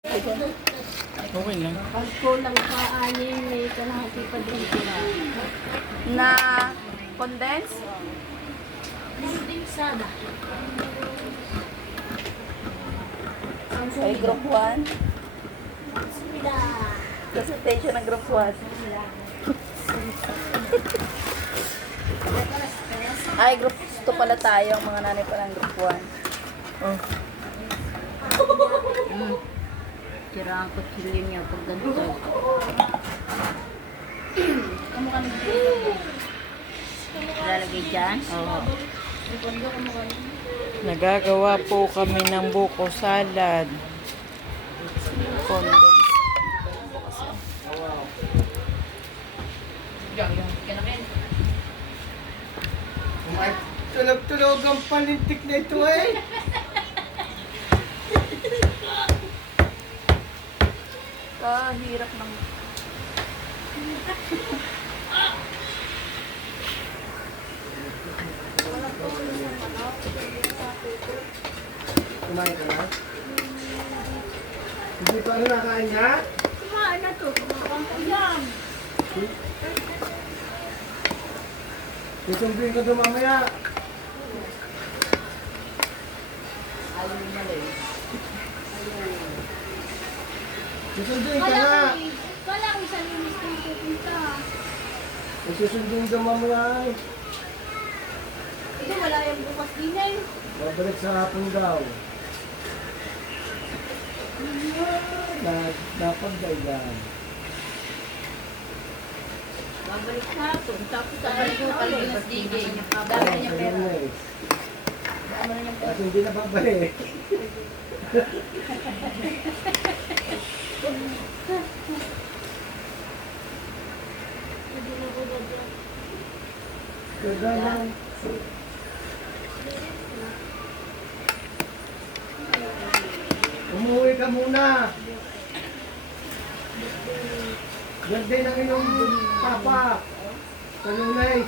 Okay lang. Pag kulang pa, anin, may kalahati pa din sila. Na condense? Sada. Ay, group 1. Sila. Presentation ng group 1. Ay, group 2 pala tayo. Ang mga nanay pala ng group 1. Oh. Tira ang kutsilyo niya pag ganito. Kamukha ng lalagay dyan? Oo. Nagagawa po kami ng buko salad. Condense. Tulog-tulog ang palintik na ito eh. Kahirap ng... Kumain ka na? Hindi pa rin nakain niya? Kumain na to. Kumain ko yan. Susunduin ka doon mamaya. Susunduin ka na. Kala ko sa linis ko pupunta. Susunduin doon mamaya. Ito wala yung bukas din eh. Babalik sa hapon daw. Dapat dailan. Babalik sa hapon. Tapos babalik ko palinis din eh. Dami niya pera. At hindi na babalik. Kagalang. Umuwi ka muna. Birthday ng iyong papa. Sa Lunes.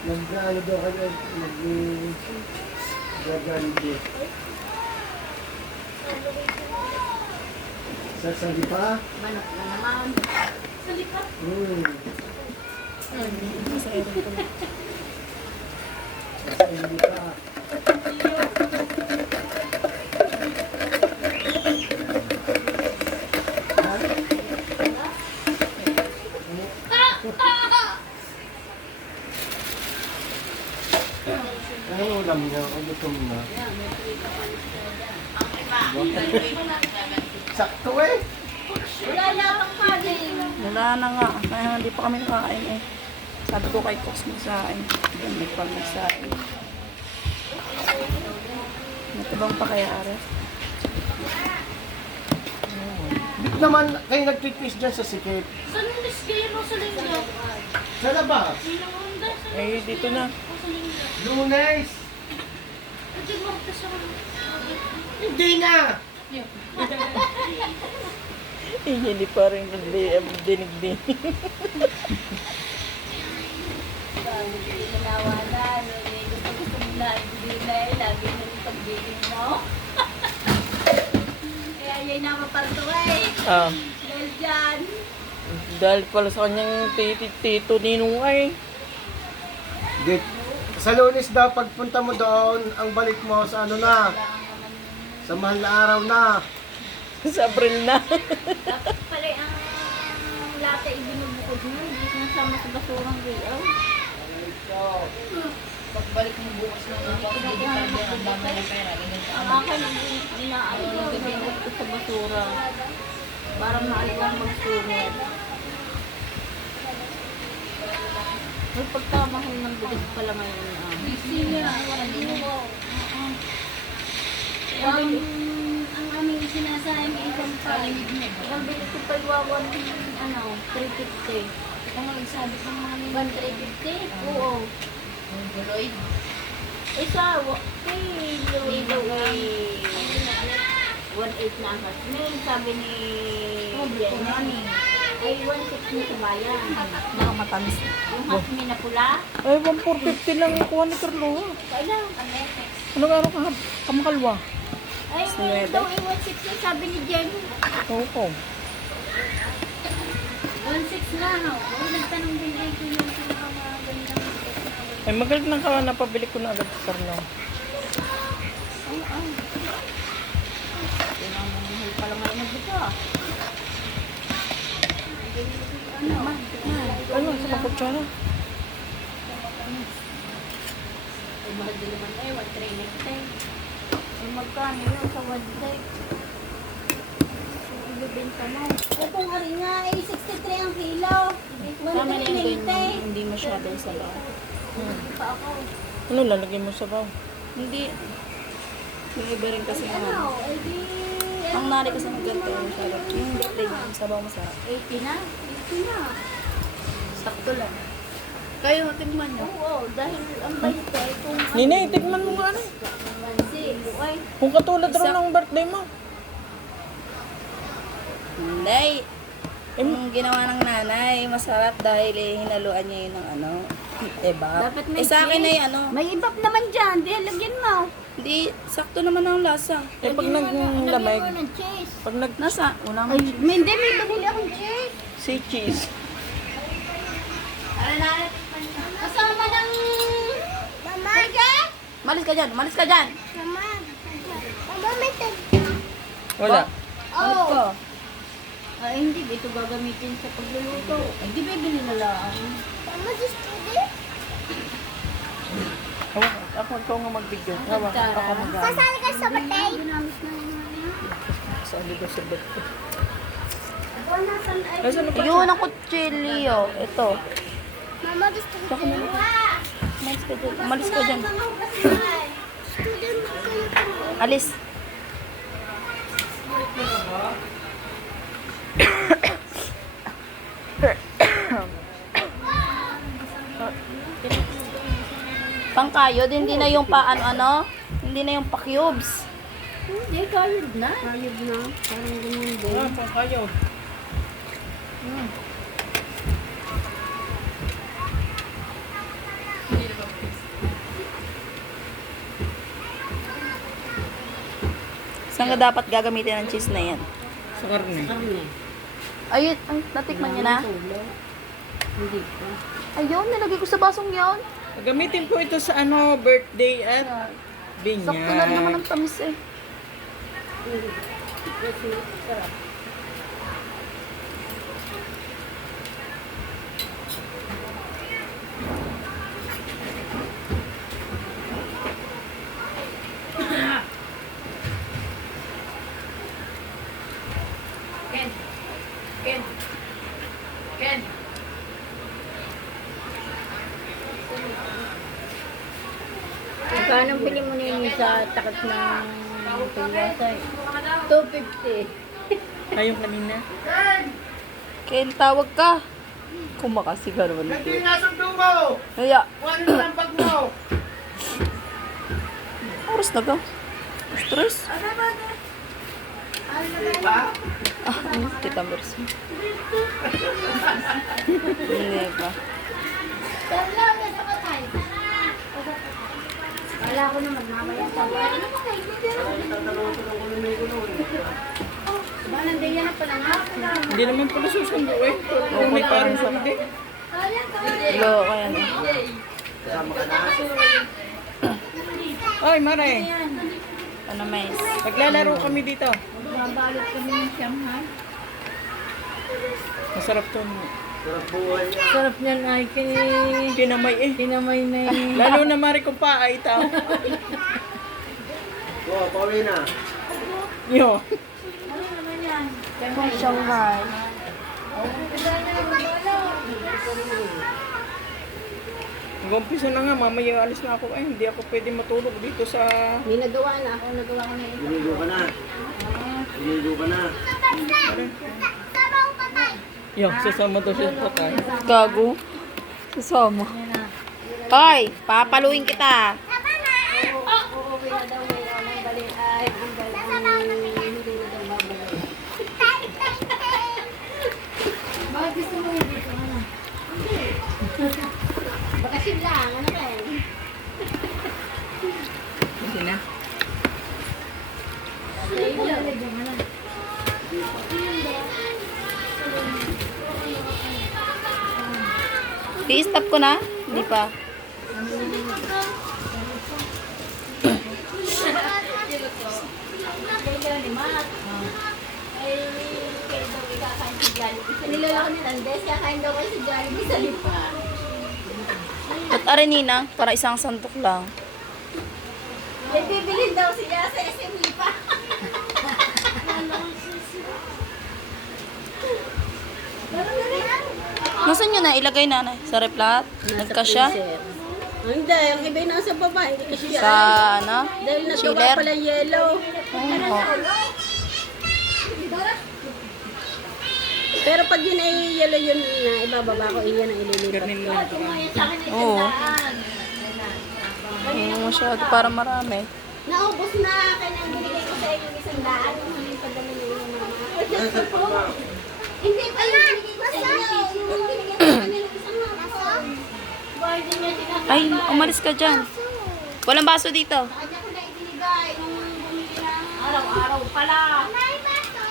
Nag-ano daw kayo, nag-gagali. Sa Salipa? Manok na naman. Salika. Sa Salipa. Ano ulam niya? Ang gutom na. Sakto eh. Wala na akong kanin. Wala na nga. Kaya hindi pa kami nakain eh. Sabi ko kay Cox magsain. Yan, may pag magsain. Natibang pa kaya, Are? Di naman kayo nag-treatment dyan sa sikip. Saan yung kayo mo sa linggo? Sa labas. Sinang onda sa Eh, dito na. linggo? Lunes. Hindi mo ako sa Hindi na. Hindi pa rin dinig din. Nanawanan. Gusto mo na ibigay. Lagi mo yung pagbigay mo. Kaya yan na maparto eh. Ah, Dahil dyan. dahil pala sa kanyang tito ninong ay. Sa Lunes daw, pagpunta mo doon, ang balik mo sa ano na, sa mahal na araw na. Sa April na. Dapat pala ang lata ibinubukod mo. Hindi sinasama sa basurang riyaw. Pagbalik mo bukas ng pagdidipan din, ang dami ng pera. Ang akin, ang naaalala ko sa basura. Parang maaliwang magsunod. May pagkamahal ng bilis pala ngayon. Sila, ang aming sinasayang isang paligid niya. Ang bilis ko pa iwawan, 350. Ang nagsabi ko mga 1,350? Oo. Lloyd, Isa, kay Louie daw ay 1,800 na ang kasmin. Sabi ni Jenny, ay 1,600 na sa bayan. Nakamatamis. Yung hasmin na pula, Ay, 1,450 lang yung kuha ni Carlo. kailan? Ano ka kamakalwa? Ay, may daw 160 sabi ni Jenny. Oo. 1.6 lang. Oh, nagtanong din kay Kuya yung pinakamagandang Ay, magalit ng kawan na pabili ko na agad sa Carlo. Pinamahal pala nga nagbuka. Ano, sa makutsara? Ay, mahal din naman eh. 1.390. Ay, magkano yun sa 1.3? Ibibenta mo. Eh, kung ari nga, 63 ang kilo. Tama na yung 1.390. ganyan, hindi masyadong sabaw. Pa ako. Ano, lalagay mo sa baw? Hindi. Yung iba rin kasi Ano, nga. eh di... Ang nari kasi ng ganito, masarap. Yung birthday niya, yung sabaw masarap. 80 na? 80 na. Sakto lang. Kayo, tingnan nyo. Oo, dahil ang bait eh, kung... Ninay, tikman mo nga ano. Mansi, buhay. Kung katulad raw ng birthday mo. Hindi. Yung ginawa ng nanay, masarap dahil hinaluan niya yun ng ano. Diba? Dapat may sa akin cheese. ay ano. May ibap naman dyan, di lagyan mo. Hindi, sakto naman ang lasa. Eh, pag Lagyan naglamig, mo ng cheese. pag nag... Nasa? Wala Ay, hindi, may binili akong cheese. Say cheese. Kasama ng... Mama? Malis ka dyan, malis ka dyan. Mama. Mama, may Wala. Malis ka. Ay, hindi. Ito gagamitin sa pagluluto. Hindi, bibili na lang. Mama, just pwede? Hawak, ako ikaw nga mag-video. Hawak, ako mag-ano. Kasali ka sa batay? Ginamit na yun. Sali ko sa birthday. Ako nasan ay... Nasaan na pa? Yun ang kutsilyo. Ito. Mama, gusto ko siya. Malis ka dyan. Malis ka dyan. Student kayo po. Alis. Pangkayod, hindi na yung pa ano-ano. Hindi na yung pa-cubes. Hindi, kayod na. Kayod na. Parang ganun din. Ah, pang kayo. Saan ka dapat gagamitin ang cheese na yan? Sa karne. Ayun, ay, natikman niya na. Hindi pa. Ayun, nilagay ko sa basong yon. Gamitin po ito sa ano, birthday at Sakto na rin naman binyag. ang tamis eh. Magkano pili mo na yun sa takat ng Tulyasay? 250. Ayong kanina. Ken, tawag ka. Kumakasigar naman Hindi dito. nasa dumo! Kaya, Kuhanin mo ang bag mo! oras na ka. Stress. Ha? Tita Mercy. Hindi ba? Wala ko naman mamaya sa bayan. Ba, nandiyan na pala nga. Hindi naman pala susundo eh. Okay, parang hindi. Hello, kaya na. Ay, Mare. Ano, mais? Maglalaro kami dito. Babalot kami ng Shanghai. Masarap to. Sarap buhay niya. Sarap niyan ay Kinamay eh. kinamay na yun. Lalo na Mare kung paay tao. Oo, pauwi na. Yo. Kung Shanghai. Mag-umpisa na nga, mamaya alis na ako. Ay, hindi ako pwede matulog dito sa... May nagawa na ako. Nagawa ko na yun. Binigo ka na. Binigo ka na. Yo, sasama daw siya sa patay. Gago. Kasama. Hoy, papaluin kita. Uuwi na daw may anong bali ay ang bali hindi na daw babalik. Bakit gusto mo hindi ko ano? Bakasyon lang, ano ba yun? Hindi na. I-stop ko na? Hindi pa. Nilala ko ni Landes, kakain daw kayo sa Jollibee sa lipa. At arenina, para isang santok lang. May bibilin daw siya sa SM Lipa. Nasaan nyo na? Ilagay na sa replat? Nagkasya? Hindi, ang iba yung nasa baba, hindi kasi Sa ano? dahil nagawa Chiller? pala yung yellow. Oo. Pero pag yun ay yellow yun na ibababa ko, iyan ang ililipat Ganin ko. mo lang ito. Sa akin ay Oo. sandaan. Masyado para marami. Naubos na kanyang binigay ko sa inyo isang daan. Yung padala niyo yung mama. Ay, Diyos ko po. Hindi pa yung binigay ko sa inyo. Yung binigay ko sa inyo ng isang mama ko. Bakit din niya tinatawag? Ay, umalis ka dyan. Walang baso dito. Sa kanya ko na ibinigay nung bumili ng araw-araw pala. May baso?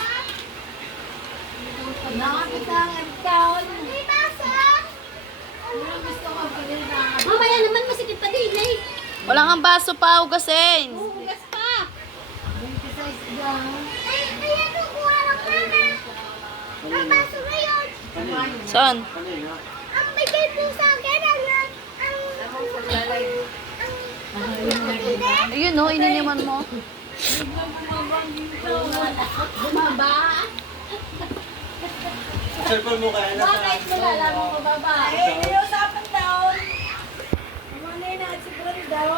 Nakakita ang account. May baso? Gusto ko bilhin na. Mamaya naman masikip pa din eh. Wala kang baso pa, ugasin. Hugas pa. 26 lang. Ay, ano kuha lang mama. Ang baso ngayon. Saan? Ang bigay po sa akin ang Ayun no, ininiman mo. bumaba. Cellphone mo kaya Bakit mo lalaman ko baba? Eh, nilusapan daw. Ano na yun at siguro daw?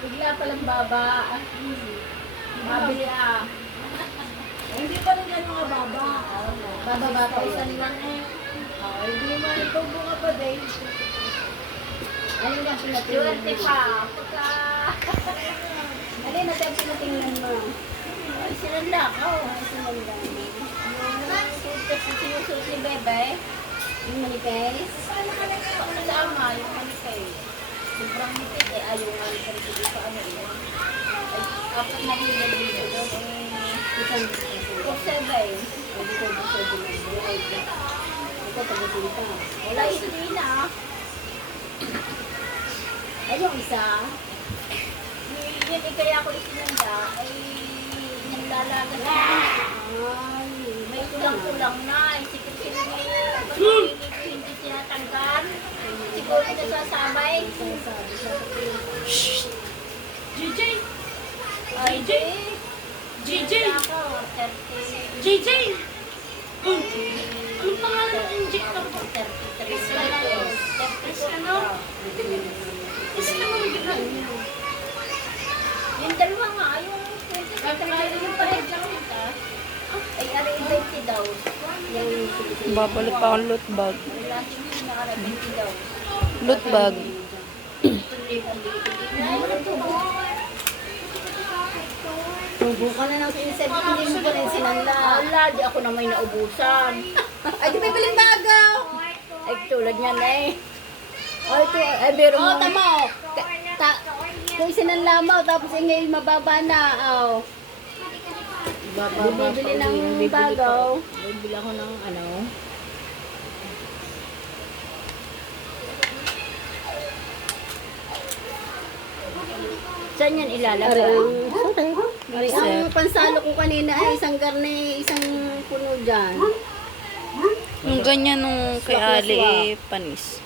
Bigla palang baba. Mabila. Hindi pa rin yan mga baba. Bababa pa isan lang eh. Hindi mo ito bunga pa din. Alin lang pinatingnan mo? Pa. Alin na tayo pinatingnan mo? Ay, sinanda ka. Ay, sinanda. Sinusuot ni Bebe. Yung manipes. Paano ka nagkakasama yung manipes? Sobrang nipis eh. Ayaw nga yung sarili sa ano yun. Apat na hilal dito doon eh. Isang Korsebe. Hindi ko Korsebe na buhay. Ito pag-isinta. Wala hindi na. Ay yung isa. Yun eh kaya ako isinanda ay naglalagay na. Ay, may kulang-kulang na. Sikip-sikip na yun. Hindi tinatanggal. Siguro nasasabay. JJ! Ay, JJ! ako. 30. JJ! Anong pangalan ng injector ko? 33. Ano? Isa lang ang bigay. Yung dalawa nga, yung 20. Yung pared lang ito. Ay, aray 20 daw. Yung Babalik pa akong loot bag. wala yung nakara 20 daw. Loot bag. Tubo ka na ng sinisip, hindi mo pa rin sinanla. Ala, di ako na may naubusan. Ay, di may biling bagaw. Ay, tulad niyan eh. Ay, ito, ay, biro mo. Oh, tama o. Kung sinanla mo, tapos ngayon mababa na. Oh. Bibili ng bagaw. Bibili ako ng ano. Saan yan ilalagay? Ang pansalo ko kanina ay isang garne, isang puno dyan. Yung ganyan nung kay Ali, eh, panis.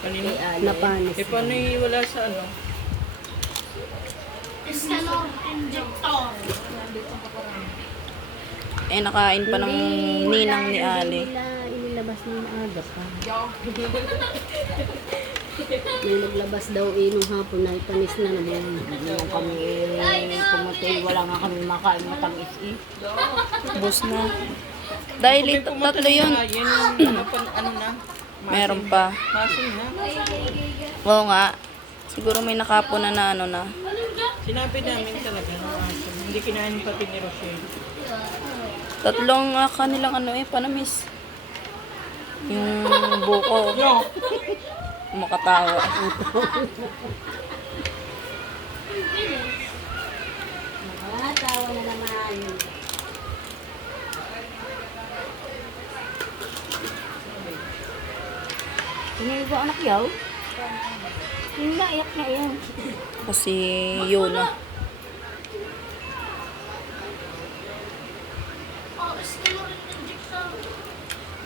Kanina. Napanis. Eh, paano yung wala sa ano? Eh, nakain pa ng ninang ni Ali. Inilabas na yung aga pa. Yung naglabas daw nung hapon na ipanis na naman. Hindi na kami pumatay. Wala nga kami makain matamis eh. Bus na. Dahil tatlo yun. Yan yung ano na? Meron pa. Masin na. Oo nga. Siguro may nakapon na ano na. Sinabi namin talaga ng aso. Hindi kinain pati ni Rochelle. Tatlong kanilang ano eh, panamis. Yung buko. Makatawa. Tawa na naman. Tinili ko anak yaw. Yung naiyak na yan. Kasi yun na.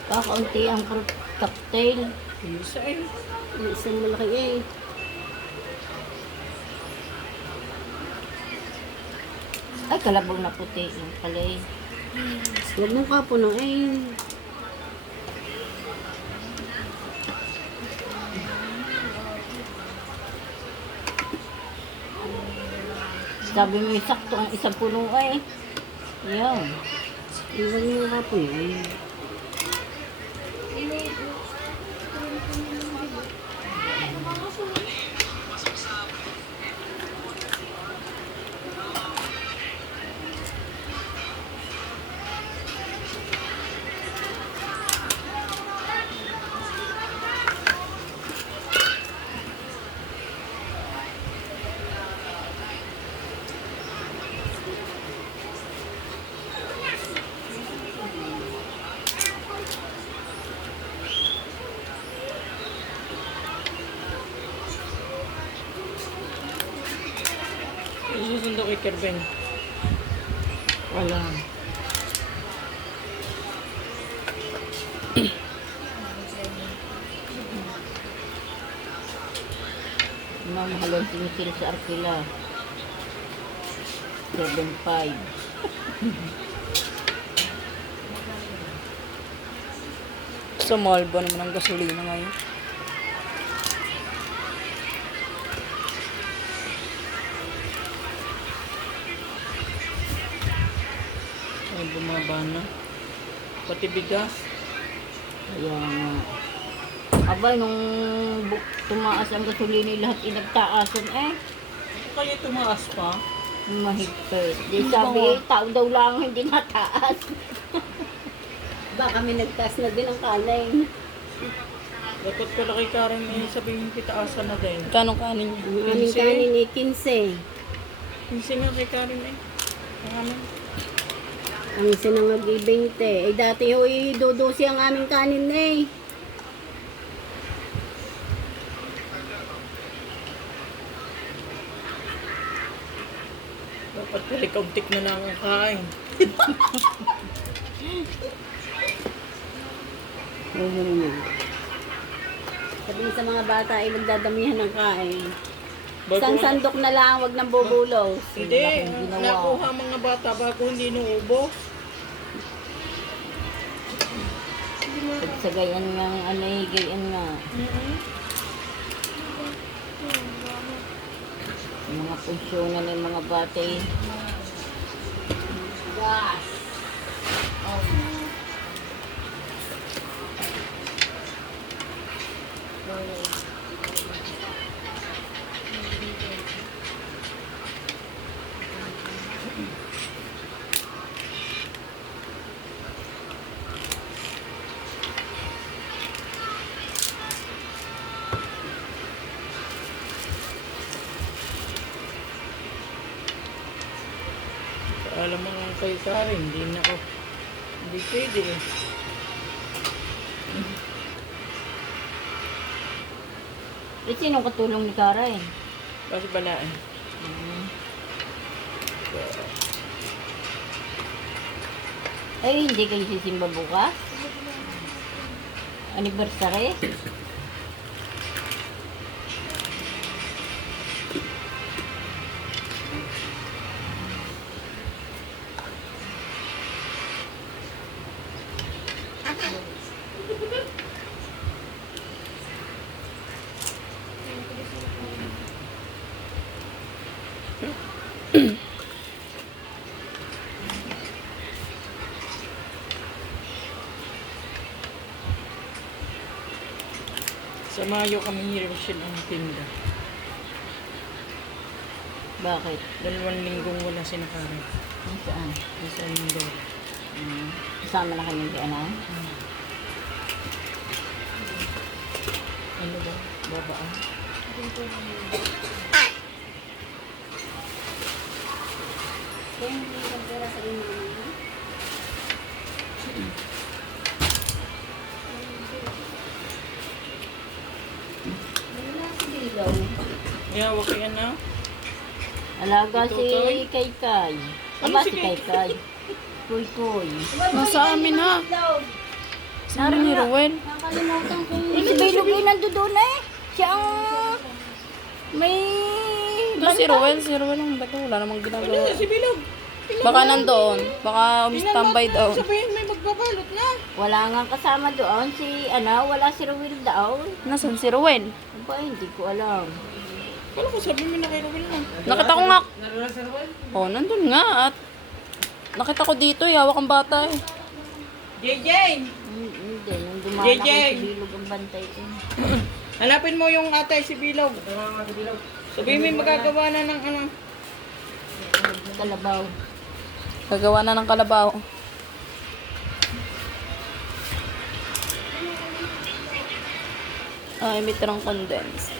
Kakaunti ang cocktail. Isa eh. Yung isang malaki eh. Ay, kalabog na puti. Yung pala eh. Huwag mong kapunuin. Sabi mo yung sakto ang isang puno ay. Yan. Huwag mong kapunuin. Isusundo kay Kerben. Wala. Mamahalong sinisil sa Arkila. 7.5. Sa mahal ba naman ang gasolina ngayon? Ay, bumaba na. Pati bigas. Kaya nga. Abay, nung tumaas ang gasolina, lahat inagtaasan eh. Kaya tumaas pa. Mahigpit. Di sabi, tao daw lang hindi nataas. Baka may nagtaas na din ang kanin. Dapat pala kay Karen eh, sabihin kita asa na din. Kano kanin niya? Ang aming kanin eh, 15. Kasi nga kay Karen eh. Ang amin. Ang sinangag 20. Eh dati ho, dodosi ang aming kanin eh. Dapat pala kauntik na lang ang kain. Oo naman. Sabihin sa mga bata ay magdadamihan ng kain. Isang sandok na lang, wag nang bubulos. Hindi, Malaking ginawa. nakuha mga bata bago hindi nuubo. Pagsagayan nga, ano eh, gayan nga. Yung mga punsyonan ng mga bata eh. Gas! Alam mo nga kay Karen, hindi na ako. Hindi pwede eh. Eh, sinong katulong ni Karen? Kasi balaan. Ay, hindi kayo sisimba bukas? Anniversary? Sa Mayo kami hirersyon ang tinda. Bakit? 2 linggong wala si Karen. Saan? Sa Mindoro. Kasama na kami kay Anang? Ano ba? Babaan? Kaya hindi ka pera sa inyo. Yeah, wag yan na. Alaga si Tutoy? Kaykay. Ano Aba si si Kaykay? Kuy-kuy. Nasa amin ha. Sabi ni Ruel. Nakalimutan ko yun. Si Bilog yung nandoon eh. Siya ang may... Ito si Ruel. Si Ruel ang bato. Wala namang ginagawa. Si Bilog. Baka nandoon. Baka umistambay daw. Sabihin may magbabalot na. Wala nga kasama doon. Wala si Ruel daon. Nasaan si Ruel? Aba, hindi ko alam. Kala ko sabi mo na kay Ruel na. Nakita ko nga. Oh, nandun nga. At nakita ko dito. Hawak ang bata eh. JJ! Hindi, nung dumaan JJ. ako si Bilog ang bantay ko. Hanapin mo yung atay si Bilog. Sabihin mo yung magagawa na ng ano. Kalabaw. Gagawa na ng kalabaw. Ay, may tirang condense.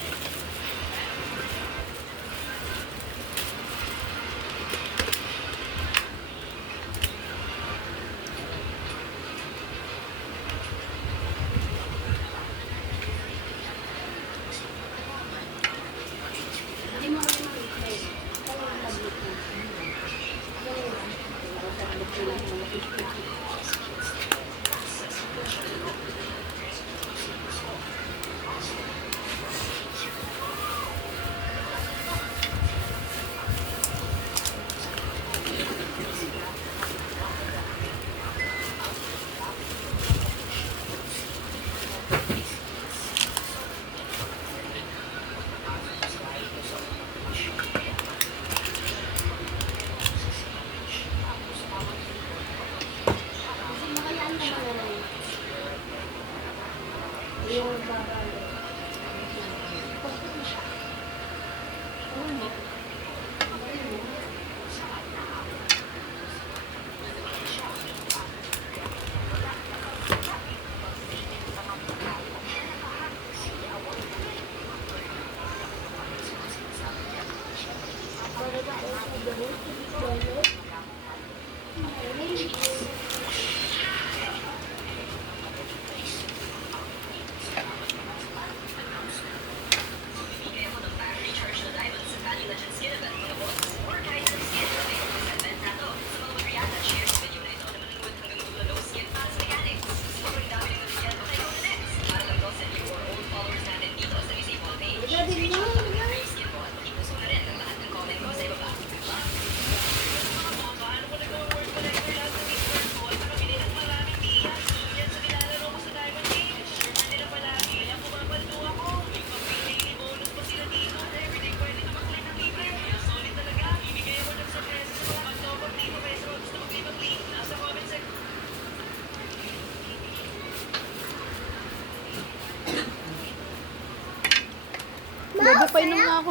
Bebe, painom na ako.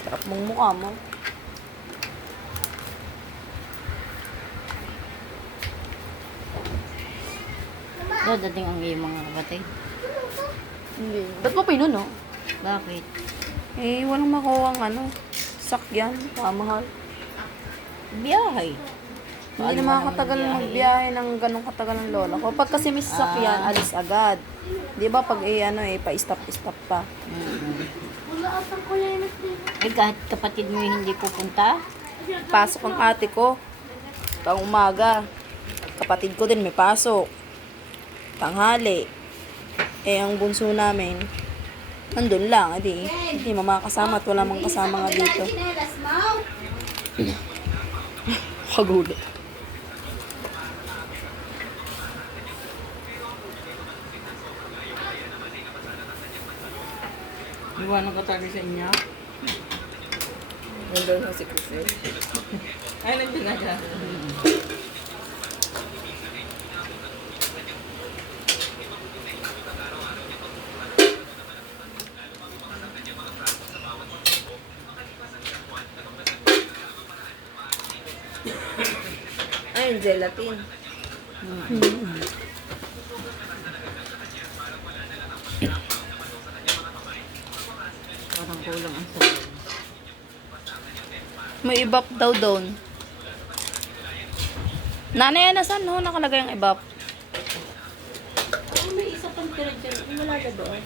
Sarap mong mukha mo. Dadating ang iyong mga kapatid. Hindi. Ba't mo painom, no? Bakit? Eh, walang makuha ang ano. Sakyan. Pamahal. Biyahe. Hindi na makakatagal magbiyahe ng ganong katagal ng lola ko. Pag kasi may sasakyan, alis agad. Di ba pag pa-stop pa. Eh, kahit kapatid mo yung hindi pupunta? Pasok ang ate ko. Pang umaga. Kapatid ko din may pasok. Tanghali. Eh, ang bunso namin, nandun lang. Hindi mamakasama at wala mang kasama nga dito. Kagulo. Iwanan ka tayo sa inyo. Nandun na si Chris. Ay, nandiyan na siya. Ay, gelatin. Parang kulang ang sabaw. May ibap daw doon. Nanay, nasan no? Nakalagay ang ibap. May isa pang tira dyan. Wala na doon.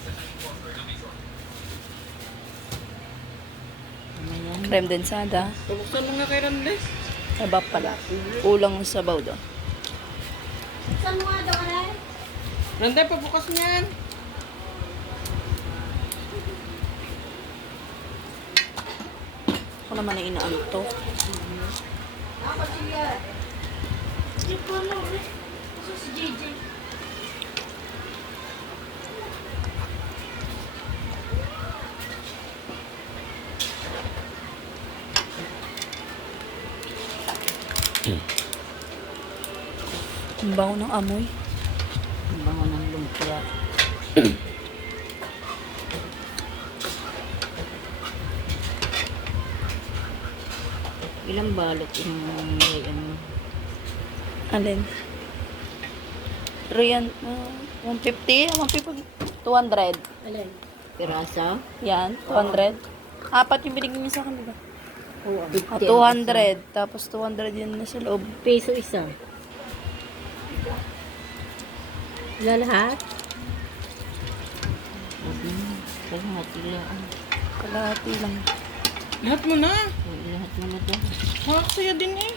Remdensada. Pabuksan mo nga kay Randy. Aba pala. Kulang ang sabaw doon. Saan mo nga daw, Aray? Randy, pabukas niyan. Ako naman ay inaanto. Ako, sige. Hindi ko ano, eh. Gusto si JJ. Ang bango ng amoy. Ang bango ng lumpia. Ilang balot yung may ano? Alin? Riyan, 150? 150? 200. Alin? Piraso? Yan, 200. Apat yung binigyan niya sa akin, diba? Oo. 200. Tapos 200 yun na sa loob. Peso isa. Wala lahat? Kalahati lang. Kalahati lang. Lahat mo na. Lahat mo na to. Hawak sa'yo din eh.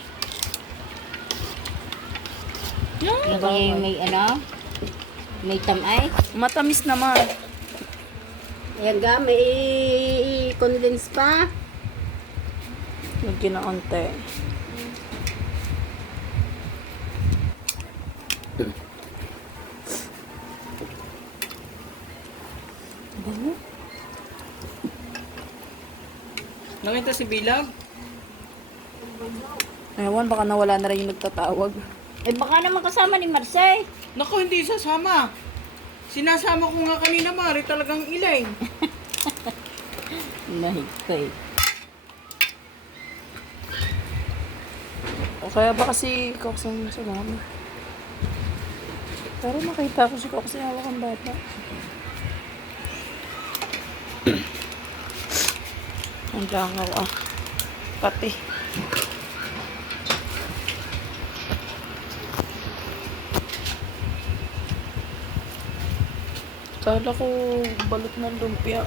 Yan. Lagay may ano? May tamay? Matamis naman. Ayan ga, may condense pa. Lagyan na onte. Bango. Nakita si Bilag? Ewan, baka nawala na rin yung nagtatawag. Eh baka naman kasama ni Marcel. Naku, hindi sasama. Sinasama ko nga kanina, Mari, talagang ilay. Mahigpay. O kaya ba kasi Cox ang sumama? Pero nakita ko si Cox na hawak ang bata. Ang langaw Pati. Kala ko balot ng lumpia.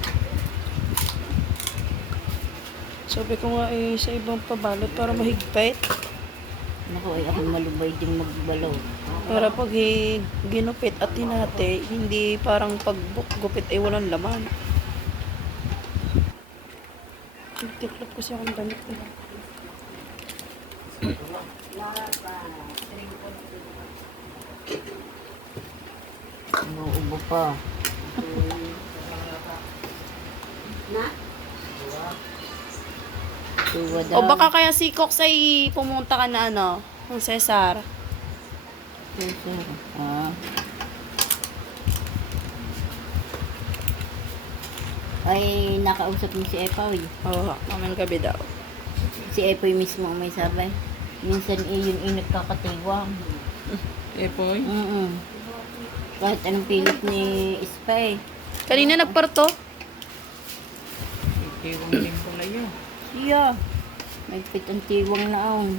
Sabi ko nga sa ibang pabalot para mahigpit. Naku, ay ako malubay din magbalaw. Para pag ginupit at hinati, hindi parang paggupit ay walang laman. Nagtiklop kasi akong damit ko. Inuubo pa. Na? Tuwa daw. O baka kaya si Cox ay pumunta ka na ano, ng Cesar. Cesar. Ah. Ay, nakausap mo si Epoy. Oo, mamayang gabi daw. Si Epoy mismo ang may sabay. Minsan yun nagkakatiwang. Eh, boy. Kahit anong pilit ni Ispay. Kanina nagparto. Iwang din ko na yun. Siya. May pit ang tiwang naon.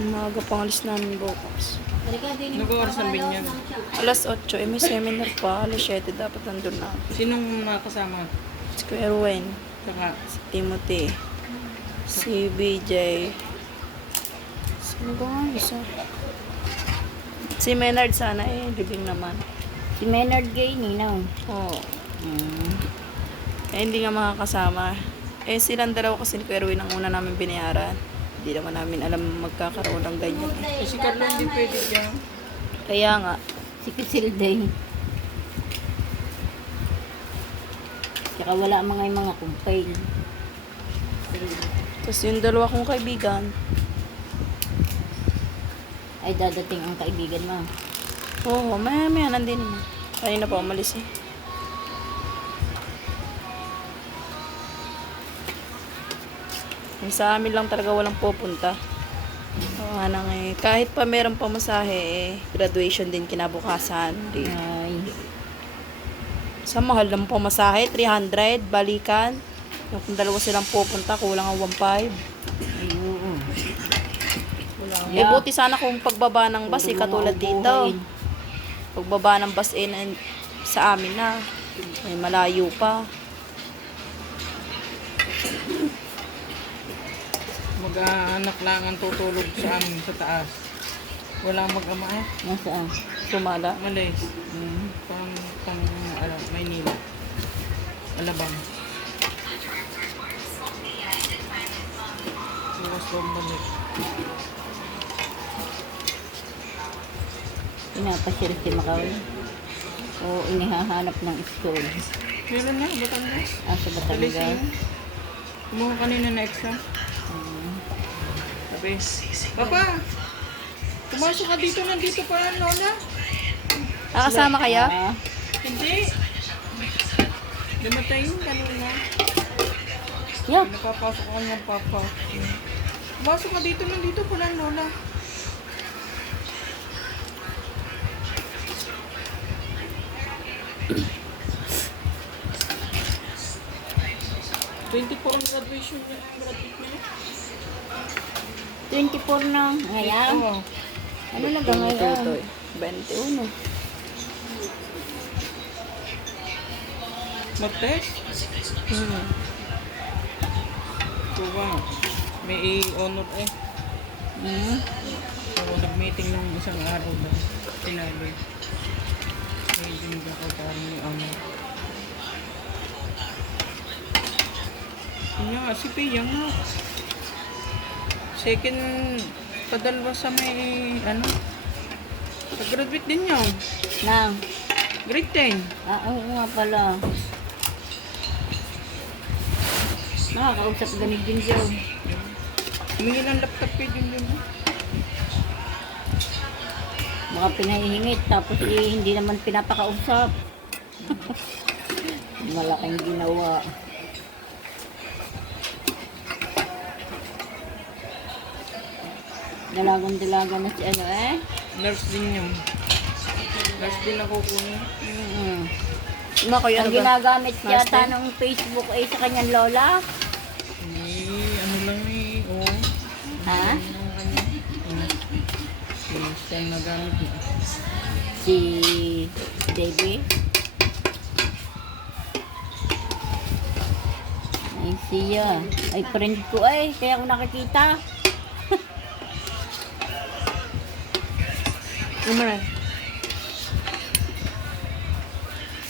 Umaga pang alis namin bukas. Halika din yung Nag-oras ang binyag. Alas 8, may seminar pa. Alas 7 dapat nandun na. Sinong nakasama? Si Kuya Erwin, Saka, si Timothy, si BJ. Sino ba nga isa? Si Menard sana libing naman. Si Maynard Gay, ninaw. Oo. Hindi nga makakasama. Silang dalawa kasi ni Kuya Erwin ang una namin binayaran. Hindi naman namin alam magkakaroon ng ganyan. eh, si Carlo hindi pwede dyan. Kaya nga, Si Kisilday. Tsaka wala mga yung mga kumpay. tapos yung dalawa kong kaibigan, Ay, dadating ang kaibigan mo. oo, maya nandin. Kanina pa umalis eh. Yung sa amin lang talaga walang pupunta. Kahit pa meron pamasahe graduation din kinabukasan. Ay, Sa mahal ng pamasahe, 300, balikan. Yung kung dalawa silang pupunta, kulang ang 1.5. Eh, buti sana kung pagbaba ng bus, katulad dito. Pagbaba ng bus, sa amin na. May malayo pa. Mag-aanak lang ang tutulog sa amin sa taas. Wala mag-ama eh. Nasaan? Tumala. Malis. Pang Maynila. Alabang. Bukas bumalik. Pinapasir si Macaulay. O inihahanap ng school. Meron na, Batangas. Sa Alis Batangas. yun. Kumuha kanina na exam. Sabi, Papa, pumasok ka dito, nandito pa lang, Lola. Kasama kaya? Hindi. Dumatay yung kanina. Yeah. Napapasok ako ng papa. Pumasok ka dito, nandito pa lang, Lola. $24 ang graduation niya. Ang graduate niya. 24 na. Ngayon? Oo. Ano na ba ngayon? 21. Mag-test? Kuha. May honor eh. So, nag-meeting ng isang araw na. Sinabi. May hindi ako parang yung honor. Yun nga, si Pia nga. Second, padalwa sa may, pag-graduate din yun. Nang? Grade 10. Oo nga pala. Nakakausap ganit din siya. Humingi ng laptop ko din yun. Baka pinahihingit tapos hindi naman pinapakausap. Malaking ginawa. Dalagang-dalaga na si Nurse din yun. Nurse din ako kunin. Ima kayo Ang ginagamit yata ng Facebook ay sa kanyang lola. Ano lang eh, oo. Ha? Siyang nagamit na. Si Debbie. Ay siya. Ay friend ko ay. Kaya ako nakikita. Umaray.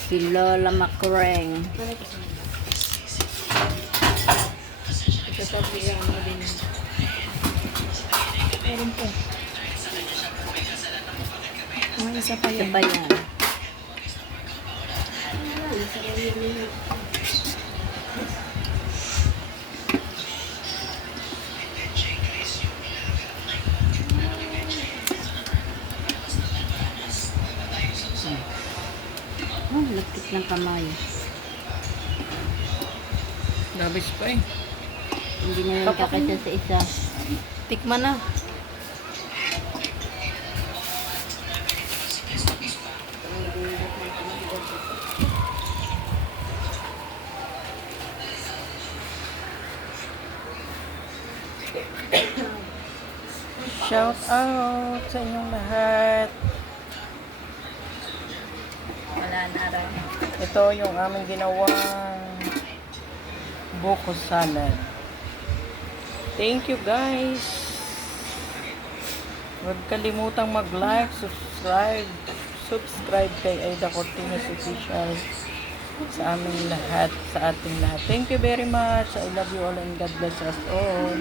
Si Lola Macreng. Sasabihan mo din. Meron po. May isa pa Isa yan. pa yan. Oh, lapit ng kamay. Labis pa eh. Hindi na lang kakasya sa isa. Tikman na. Shout out sa inyong lahat. Wala na rin. Ito yung aming ginawang buko salad. Thank you guys. Huwag kalimutang mag-like, subscribe kay Aida Cortinas Official sa aming lahat, sa ating lahat. Thank you very much. I love you all and God bless us all.